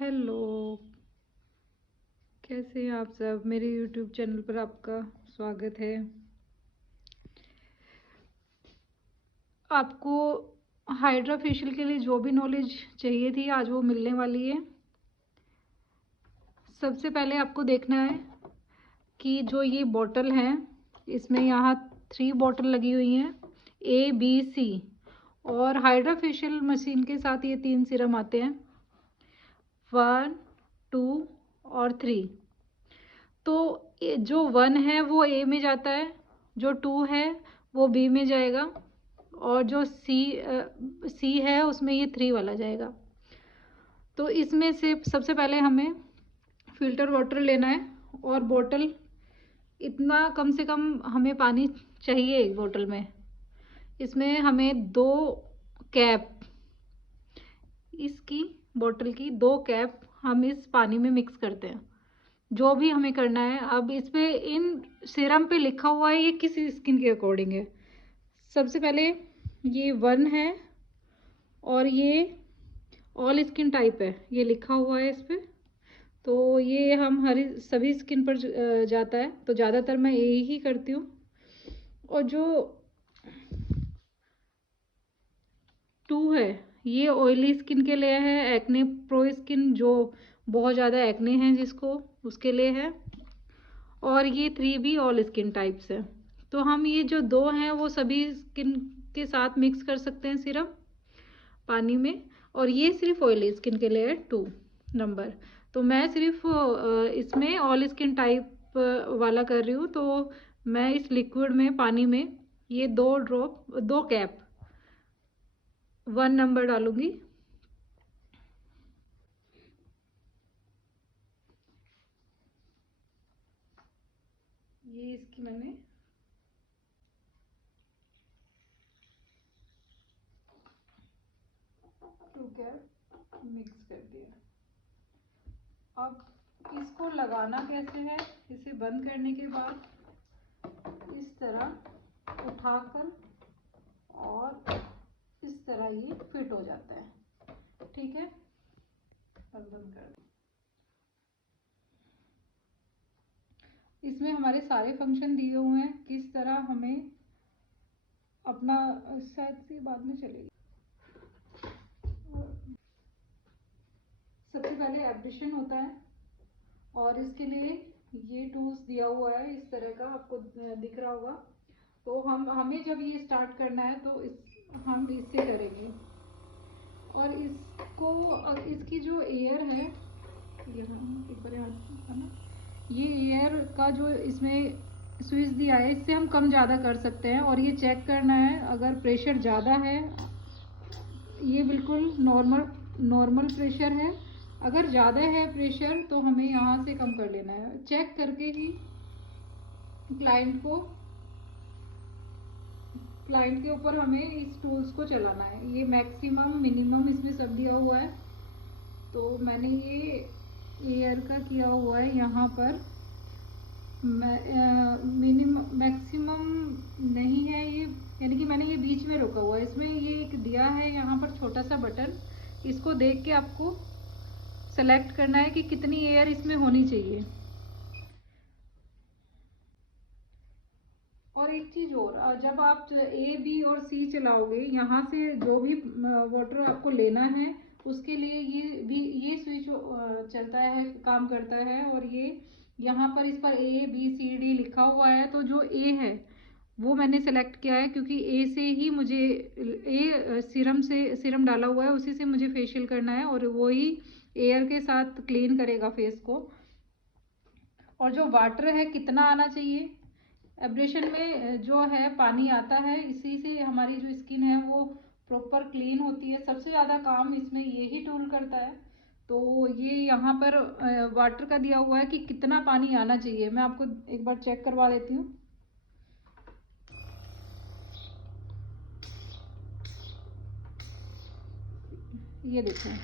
Hello. कैसे हैं आप सब? मेरे यूट्यूब चैनल पर आपका स्वागत है। आपको हाइड्रा फेशियल के लिए जो भी नॉलेज चाहिए थी आज वो मिलने वाली है। सबसे पहले आपको देखना है कि जो ये बॉटल है इसमें यहाँ 3 बॉटल लगी हुई हैं, A B C। और हाइड्रा फेशियल मशीन के साथ ये 3 सीरम आते हैं, 1 2 और 3। तो जो 1 है वो A में जाता है, जो 2 है वो B में जाएगा, और जो C है उसमें ये 3 वाला जाएगा। तो इसमें से सबसे पहले हमें फ़िल्टर वाटर लेना है, और बोतल इतना कम से कम हमें पानी चाहिए एक बोतल में। इसमें हमें 2 कैप, इसकी बोतल की 2 कैप हम इस पानी में मिक्स करते हैं। जो भी हमें करना है, अब इस पे इन सीरम पे लिखा हुआ है ये किस स्किन के अकॉर्डिंग है। सबसे पहले ये 1 है और ये ऑल स्किन टाइप है, ये लिखा हुआ है इस पे। तो ये हम हर सभी स्किन पर जाता है, तो ज़्यादातर मैं यही ही करती हूँ। और जो 2 है ये ऑयली स्किन के लिए है, एक्ने प्रो स्किन जो बहुत ज़्यादा एक्ने हैं जिसको, उसके लिए है। और ये 3 भी ऑल स्किन टाइप्स है। तो हम ये जो 2 हैं वो सभी स्किन के साथ मिक्स कर सकते हैं सिरप पानी में। और ये सिर्फ ऑयली स्किन के लिए है 2 नंबर। तो मैं सिर्फ इसमें ऑल स्किन टाइप वाला कर रही हूँ। तो मैं इस लिक्विड में पानी में ये 2 कैप 1 नंबर डालूंगी। ये इसकी मैंने 2 कैप मिक्स कर दिया। अब इसको लगाना कैसे है, इसे बंद करने के बाद इस तरह उठाकर और इस तरह ये फिट हो जाता है। ठीक है, बंद कर दो। इसमें हमारे सारे फंक्शन दिए हुए हैं, किस तरह हमें अपना, शायद से बाद में चलेगी। सबसे पहले एब्रेशन होता है, और इसके लिए ये टूल्स दिया हुआ है इस तरह का, आपको दिख रहा होगा। तो हमें जब ये स्टार्ट करना है तो हम इससे करेंगे। और इसको, इसकी जो एयर है, ये एयर का जो इसमें स्विच दिया है इससे हम कम ज़्यादा कर सकते हैं। और ये चेक करना है, अगर प्रेशर ज़्यादा है, ये बिल्कुल नॉर्मल प्रेशर है। अगर ज़्यादा है प्रेशर तो हमें यहाँ से कम कर लेना है। चेक करके ही क्लाइंट के ऊपर हमें इस टूल्स को चलाना है। ये मैक्सिमम मिनिमम इसमें सब दिया हुआ है। तो मैंने ये एयर का किया हुआ है यहाँ पर, मिनिमम मैक्सिमम नहीं है ये, यानी कि मैंने ये बीच में रोका हुआ है। इसमें ये एक दिया है यहाँ पर छोटा सा बटन, इसको देख के आपको सेलेक्ट करना है कि कितनी एयर इसमें होनी चाहिए। और एक चीज़ और, जब आप A B और C चलाओगे, यहाँ से जो भी वाटर आपको लेना है उसके लिए ये स्विच चलता है, काम करता है। और ये यहाँ पर इस पर A B C D लिखा हुआ है। तो जो A है वो मैंने सेलेक्ट किया है, क्योंकि A से ही मुझे सीरम डाला हुआ है, उसी से मुझे फेशियल करना है, और वो ही एयर के साथ क्लीन करेगा फेस को। और जो वाटर है कितना आना चाहिए, एब्रेशन में जो है पानी आता है, इसी से हमारी जो स्किन है वो प्रॉपर क्लीन होती है। सबसे ज़्यादा काम इसमें यही टूल करता है। तो ये यहाँ पर वाटर का दिया हुआ है कि कितना पानी आना चाहिए। मैं आपको एक बार चेक करवा देती हूँ। ये देखें,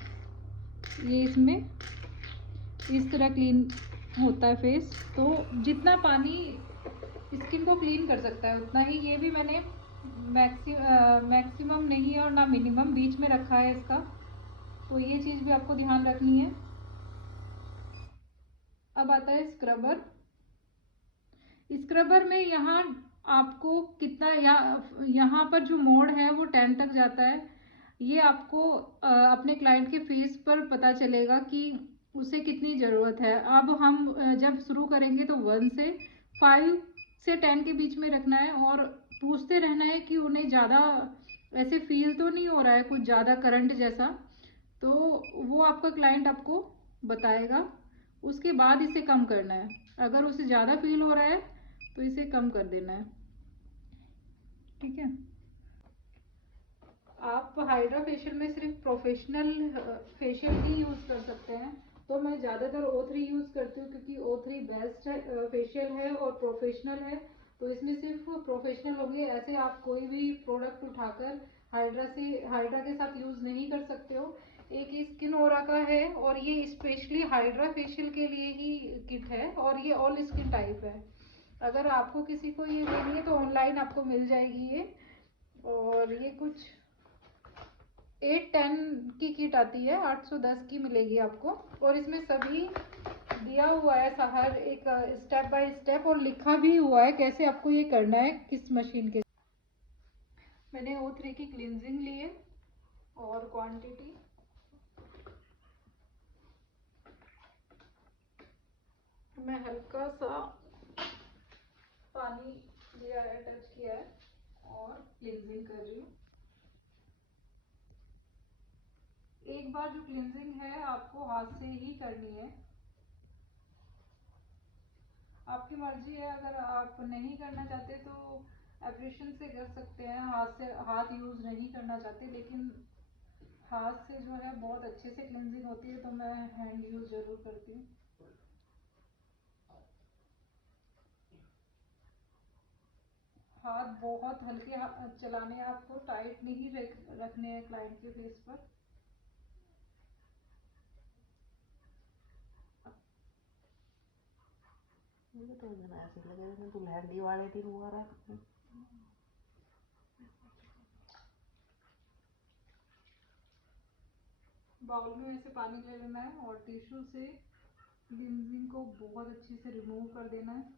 ये इसमें इस तरह क्लीन होता है फेस। तो जितना पानी स्किन को क्लीन कर सकता है उतना ही, ये भी मैंने मैक्सिमम नहीं और ना मिनिमम, बीच में रखा है इसका। तो ये चीज़ भी आपको ध्यान रखनी है। अब आता है स्क्रबर। स्क्रबर में यहाँ आपको कितना, यहाँ पर जो मोड है वो 10 तक जाता है। ये आपको अपने क्लाइंट के फेस पर पता चलेगा कि उसे कितनी ज़रूरत है। अब हम जब शुरू करेंगे तो 1 से 5 से 10 के बीच में रखना है और पूछते रहना है कि उन्हें ज़्यादा ऐसे फील तो नहीं हो रहा है कुछ ज़्यादा करंट जैसा, तो वो आपका क्लाइंट आपको बताएगा। उसके बाद इसे कम करना है। अगर उसे ज़्यादा फील हो रहा है तो इसे कम कर देना है। ठीक है। आप हाइड्रा फेशियल में सिर्फ प्रोफेशनल फेशियल ही यूज़ कर सकते हैं, तो मैं ज़्यादातर O3 यूज़ करती हूँ क्योंकि O3 बेस्ट है, फेशियल है और प्रोफेशनल है। तो इसमें सिर्फ प्रोफेशनल होंगे। ऐसे आप कोई भी प्रोडक्ट उठाकर हाइड्रा के साथ यूज़ नहीं कर सकते हो। एक स्किन ओरा का है और ये स्पेशली हाइड्रा फेशियल के लिए ही किट है और ये ऑल स्किन टाइप है। अगर आपको किसी को ये लेनी है तो ऑनलाइन आपको मिल जाएगी ये। और ये कुछ 810 की किट आती है, 810 की मिलेगी आपको। और इसमें सभी दिया हुआ है, हर एक स्टेप बाय स्टेप, और लिखा भी हुआ है कैसे आपको ये करना है, किस मशीन के। मैंने O3 की क्लिनजिंग ली है और क्वांटिटी मैं हल्का सा पानी लिया है, टच किया है और क्लिनजिंग कर रही हूँ। एक बार जो क्लिनजिंग है आपको हाथ से ही करनी है। आपकी मर्जी है, अगर आप नहीं करना चाहते तो एब्रेशन से कर सकते हैं, हाथ यूज़ नहीं करना चाहते, लेकिन हाथ से जो है बहुत अच्छे से क्लिनजिंग होती है, तो मैं हैंड यूज़ ज़रूर करती हूँ। हाथ बहुत हल्के चलाने हैं आपको, टाइट नहीं रखने हैं क्लाइंट के फेस पर। मुझे तो ऐसे लगे जैसे तू लहंगी वाले दिन हुआ रहा। बाउल में ऐसे पानी ले लेना है और टिश्यू से क्लिनजिंग को बहुत अच्छे से रिमूव कर देना है।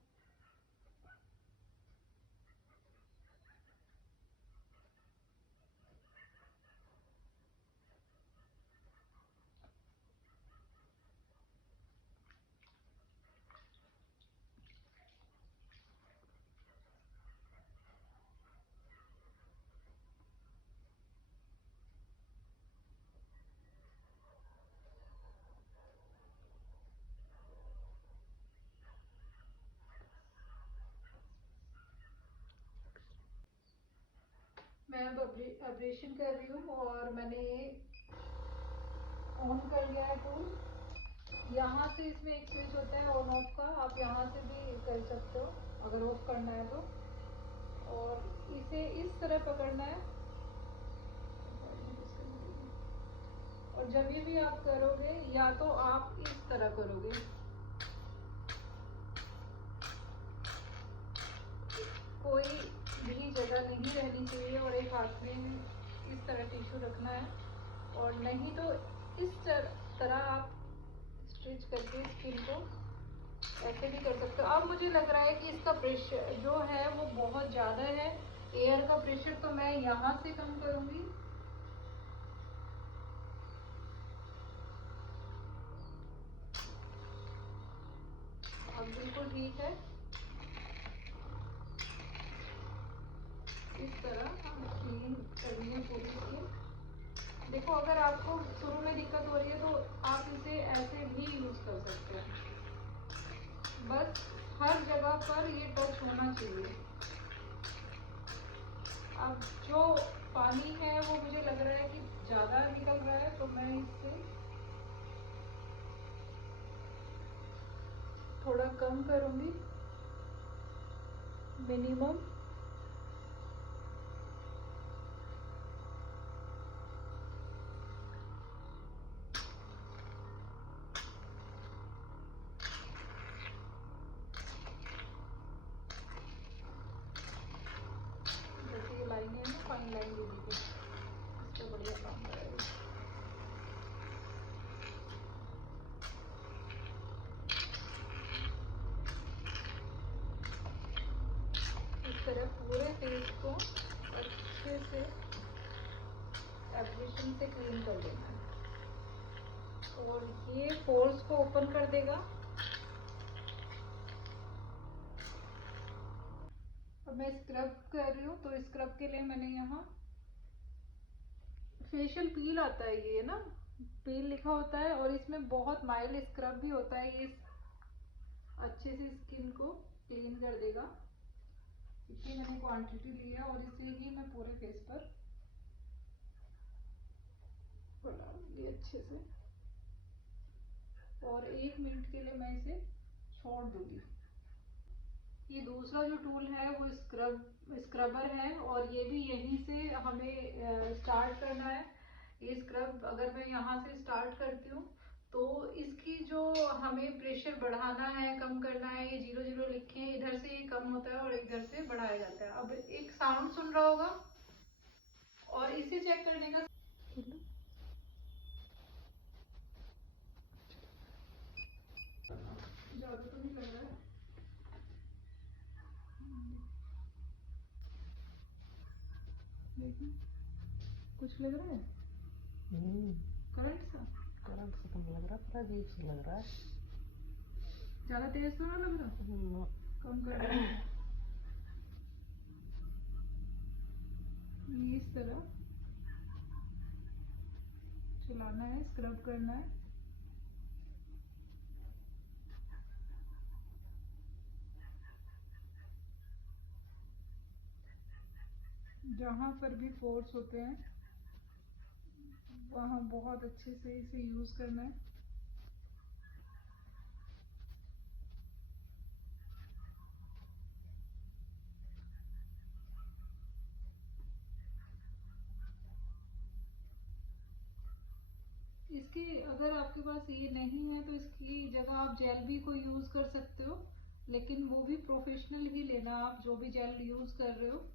मैं अब एब्रेशन कर रही हूँ और मैंने ये ऑन कर लिया है टूल। यहाँ से इसमें एक स्विच होता है ऑन ऑफ का, आप यहाँ से भी कर सकते हो अगर ऑफ करना है तो। और इसे इस तरह पकड़ना है और जब भी आप करोगे या तो आप इस तरह करोगे, कोई भी जगह नहीं रहनी चाहिए, और एक हाथ में इस तरह टिश्यू रखना है, और नहीं तो इस तरह आप स्ट्रिच करके स्किन को ऐसे भी कर सकते हो। अब मुझे लग रहा है कि इसका प्रेशर जो है वो बहुत ज़्यादा है, एयर का प्रेशर, तो मैं यहाँ से कम करूँगी। अब बिल्कुल ठीक है। इस तरह क्लीन करनी है पूरी स्किन। देखो, अगर आपको शुरू में दिक्कत हो रही है तो आप इसे ऐसे भी यूज़ कर सकते हैं, बस हर जगह पर ये टच होना चाहिए। अब जो पानी है वो मुझे लग रहा है कि ज़्यादा निकल रहा है, तो मैं इससे थोड़ा कम करूँगी, मिनिमम। जैसे ये लाइनें हैं ना, फाइन लाइन दे दी, इससे बढ़िया काम करेगा। से एप्लिकेशन से क्लीन कर लेना है और ये पोर्स को ओपन कर देगा। अब मैं स्क्रब कर रही हूँ, तो स्क्रब के लिए मैंने यहाँ फेशियल पील आता है, ये ना पील लिखा होता है और इसमें बहुत माइल्ड स्क्रब भी होता है। ये अच्छे से स्किन को क्लीन कर देगा। इतनी मैंने क्वांटिटी ली है और इसे ही मैं पूरे फेस पर लगा लूंगी अच्छे से और 1 मिनट के लिए मैं इसे छोड़ दूंगी। ये दूसरा जो टूल है वो स्क्रबर है और ये भी यहीं से हमें स्टार्ट करना है। ये स्क्रब अगर मैं यहाँ से स्टार्ट करती हूँ तो इसकी जो हमें प्रेशर बढ़ाना है, कम करना है, ये 0 0 लिखे हैं, इधर से ये कम होता है और इधर से बढ़ाया जाता है। अब एक साउंड सुन रहा होगा और इसे चेक करने का ज्यादा तो नहीं लग रहा है। देखिए कुछ लग रहा है करंट सा तो नहीं लग रहा, थोड़ा अजीब सा लग रहा है। ज्यादा तेज तो ना लग रहा, कम कर रहा है। ये इस तरह चलाना है, स्क्रब करना है। जहाँ पर भी पोर्स होते हैं वहाँ बहुत अच्छे से इसे यूज करना है। इसकी अगर आपके पास ये नहीं है तो इसकी जगह आप जेल भी कोई यूज कर सकते हो, लेकिन वो भी प्रोफेशनल ही लेना आप जो भी जेल यूज कर रहे हो।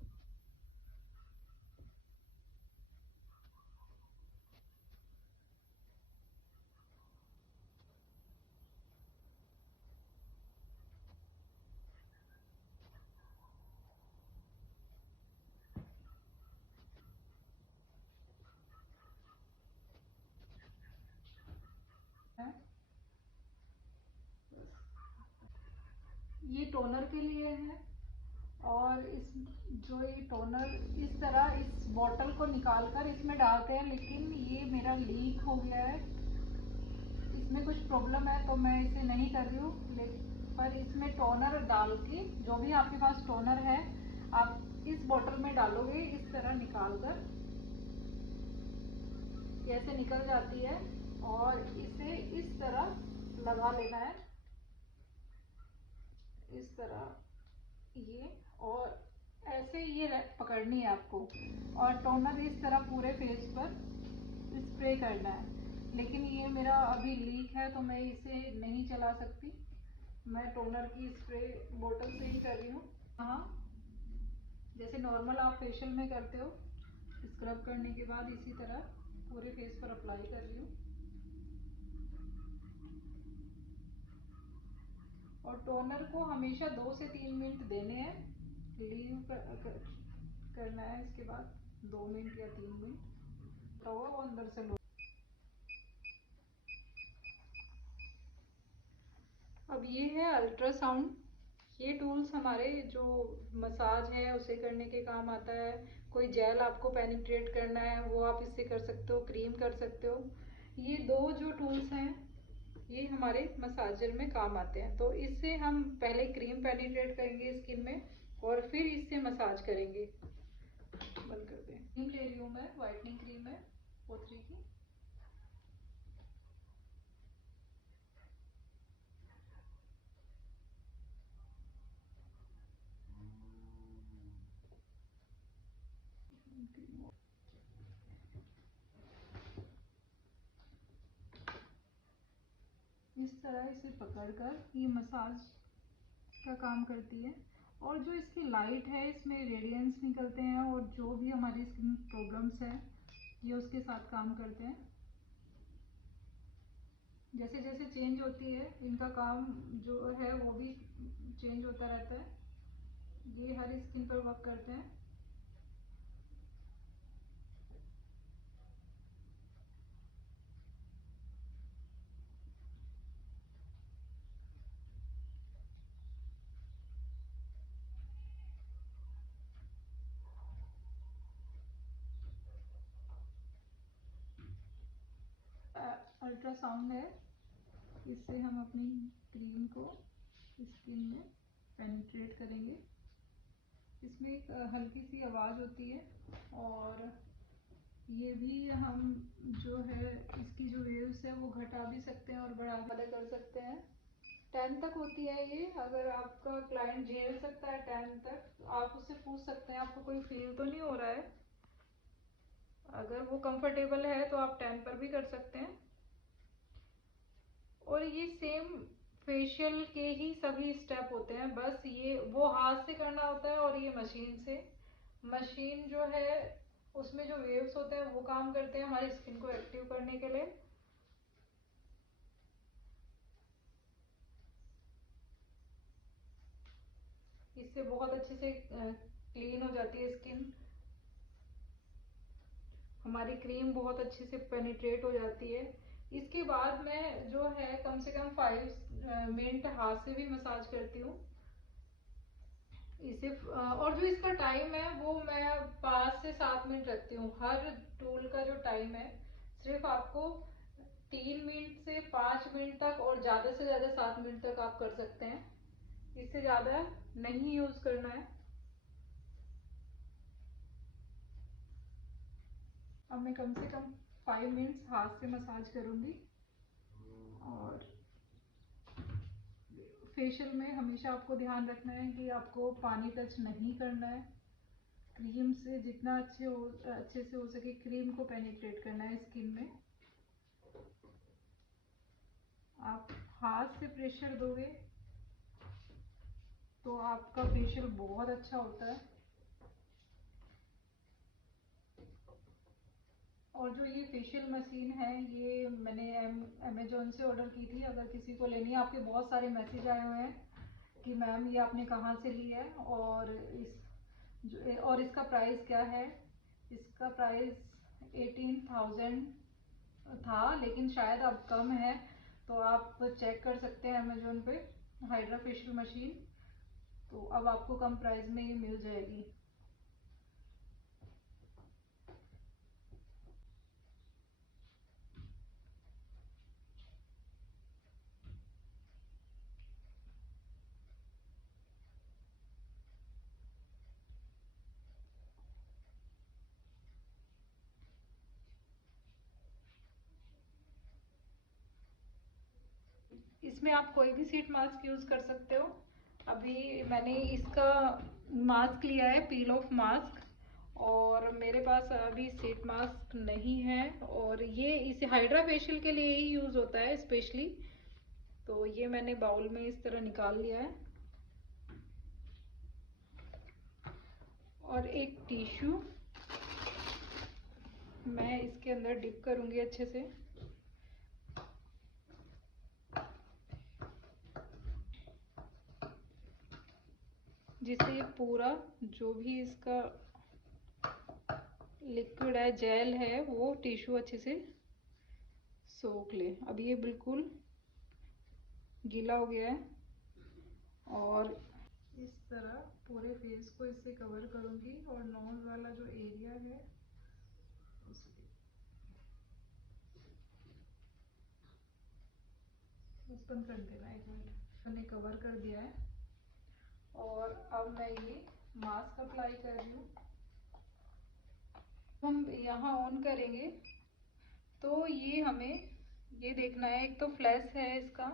ये टोनर के लिए है और इस जो ये टोनर इस तरह इस बॉटल को निकाल कर इसमें डालते हैं, लेकिन ये मेरा लीक हो गया है, इसमें कुछ प्रॉब्लम है तो मैं इसे नहीं कर रही हूँ। पर इसमें टोनर डाल के जो भी आपके पास टोनर है आप इस बॉटल में डालोगे, इस तरह निकाल कर कैसे निकल जाती है और इसे इस तरह लगा लेना है, इस तरह ये, और ऐसे ये पकड़नी है आपको और टोनर इस तरह पूरे फेस पर स्प्रे करना है। लेकिन ये मेरा अभी लीक है तो मैं इसे नहीं चला सकती, मैं टोनर की स्प्रे बोतल से ही कर रही हूँ। हाँ, जैसे नॉर्मल आप फेशियल में करते हो, स्क्रब करने के बाद इसी तरह पूरे फेस पर अप्लाई कर रही हूँ। और टोनर को हमेशा 2 से 3 मिनट देने हैं, लीव करना है इसके बाद 2 मिनट या 3 मिनट तो वो अंदर से लो। अब ये है अल्ट्रासाउंड। ये टूल्स हमारे जो मसाज है उसे करने के काम आता है। कोई जेल आपको पेनिट्रेट करना है वो आप इससे कर सकते हो, क्रीम कर सकते हो। ये 2 जो टूल्स हैं ये हमारे मसाजर में काम आते हैं। तो इससे हम पहले क्रीम पेनिट्रेट करेंगे स्किन में और फिर इससे मसाज करेंगे। बंद कर दें। क्रीम ले रही हूँ मैं, वाइटनिंग क्रीम है O3 की। इस तरह इसे पकड़कर ये मसाज का काम करती है। और जो इसकी लाइट है इसमें रेडियंस निकलते हैं और जो भी हमारी स्किन प्रॉब्लम्स है ये उसके साथ काम करते हैं। जैसे जैसे चेंज होती है इनका काम जो है वो भी चेंज होता रहता है। ये हर स्किन पर वर्क करते हैं। अल्ट्रासाउंड है, इससे हम अपनी क्रीम को स्किन में पेनिट्रेट करेंगे। इसमें एक हल्की सी आवाज़ होती है और ये भी हम जो है इसकी जो वेव्स है वो घटा भी सकते हैं और बढ़ा कर सकते हैं। 10 तक होती है ये। अगर आपका क्लाइंट झेल सकता है 10 तक, आप उससे पूछ सकते हैं आपको कोई फील तो नहीं हो रहा है। अगर वो कंफर्टेबल है तो आप 10 पर भी कर सकते हैं। और ये सेम फेशियल के ही सभी स्टेप होते हैं, बस ये वो हाथ से करना होता है और ये मशीन से। मशीन जो है उसमें जो वेव्स होते हैं वो काम करते हैं हमारी स्किन को एक्टिव करने के लिए। इससे बहुत अच्छे से क्लीन हो जाती है स्किन, हमारी क्रीम बहुत अच्छे से पेनिट्रेट हो जाती है। इसके बाद मैं जो है कम से कम 5 मिनट हाथ से भी मसाज करती हूँ इसे। और जो इसका टाइम है वो मैं 5 से 7 मिनट रखती हूँ। हर टूल का जो टाइम है सिर्फ आपको 3 मिनट से 5 मिनट तक और ज़्यादा से ज़्यादा 7 मिनट तक आप कर सकते हैं, इससे ज़्यादा नहीं यूज़ करना है। अब मैं कम से कम 5 मिनट्स हाथ से मसाज करूँगी। और फेशियल में हमेशा आपको ध्यान रखना है कि आपको पानी टच नहीं करना है। क्रीम से जितना अच्छे से हो सके क्रीम को पेनिट्रेट करना है स्किन में। आप हाथ से प्रेशर दोगे तो आपका फेशियल बहुत अच्छा होता है। और जो ये फेशियल मशीन है ये मैंने अमेजोन से ऑर्डर की थी। अगर किसी को लेनी है, आपके बहुत सारे मैसेज आए हुए हैं कि मैम ये आपने कहाँ से ली है और इसका प्राइस क्या है। इसका प्राइस 18,000 था, लेकिन शायद अब कम है, तो आप चेक कर सकते हैं अमेजोन पे हाइड्रा फेशियल मशीन। तो अब आपको कम प्राइस में ये मिल जाएगी। इसमें आप कोई भी शीट मास्क यूज़ कर सकते हो। अभी मैंने इसका मास्क लिया है, पील ऑफ मास्क, और मेरे पास अभी शीट मास्क नहीं है। और ये इसे हाइड्रा फेशियल के लिए ही यूज़ होता है स्पेशली। तो ये मैंने बाउल में इस तरह निकाल लिया है। और एक टिश्यू मैं इसके अंदर डिप करूँगी अच्छे से। जिससे पूरा जो भी इसका लिक्विड है, जेल है, वो टिश्यू अच्छे से सोख ले। अब ये बिल्कुल गीला हो गया है और इस तरह पूरे फेस को इससे कवर करूँगी। और नोज वाला जो एरिया है उसे बंद कर देना। एक मिनट, मैंने कवर कर दिया है और अब मैं ये मास्क अप्लाई कर रही हूँ। हम यहाँ ऑन करेंगे तो ये हमें ये देखना है, एक तो फ्लैश है इसका,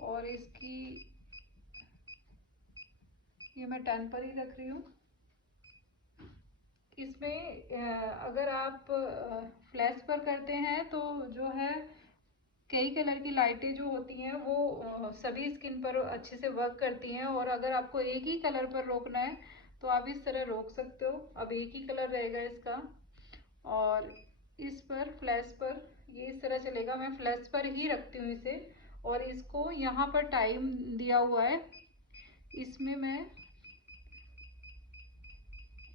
और इसकी ये मैं 10 पर ही रख रही हूँ। इसमें अगर आप फ्लैश पर करते हैं तो जो है कई कलर की लाइटें जो होती हैं वो सभी स्किन पर अच्छे से वर्क करती हैं। और अगर आपको एक ही कलर पर रोकना है तो आप इस तरह रोक सकते हो। अब एक ही कलर रहेगा इसका, और इस पर फ्लैश पर ये इस तरह चलेगा। मैं फ्लैश पर ही रखती हूँ इसे। और इसको यहाँ पर टाइम दिया हुआ है, इसमें मैं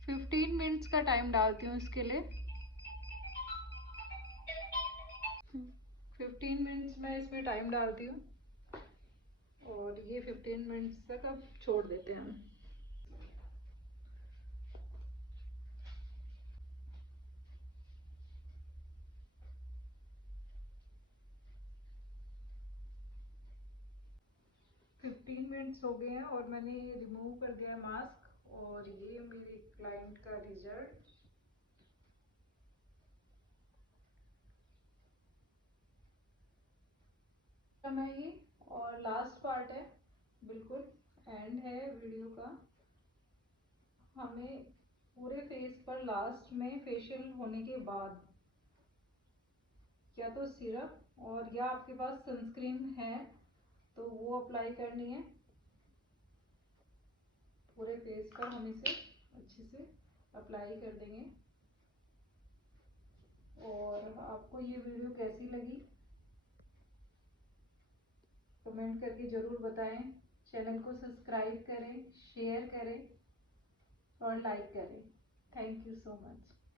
15 मिनट्स का टाइम डालती हूँ इसके लिए। 15 मिनट्स मैं इसमें टाइम डालती हूँ और ये 15 मिनट्स तक अब छोड़ देते हैं हम। 15 मिनट्स हो गए हैं और मैंने रिमूव कर दिया मास्क। और ये मेरे क्लाइंट का रिजल्ट। मैं ये और लास्ट पार्ट है, बिल्कुल एंड है वीडियो का। हमें पूरे फेस पर लास्ट में फेशियल होने के बाद या तो सिरप और या आपके पास सनस्क्रीन है तो वो अप्लाई करनी है। पूरे फेस पर हम इसे अच्छे से अप्लाई कर देंगे। और आपको ये वीडियो कैसी लगी कमेंट करके ज़रूर बताएं। चैनल को सब्सक्राइब करें, शेयर करें और लाइक करें। Thank you so much.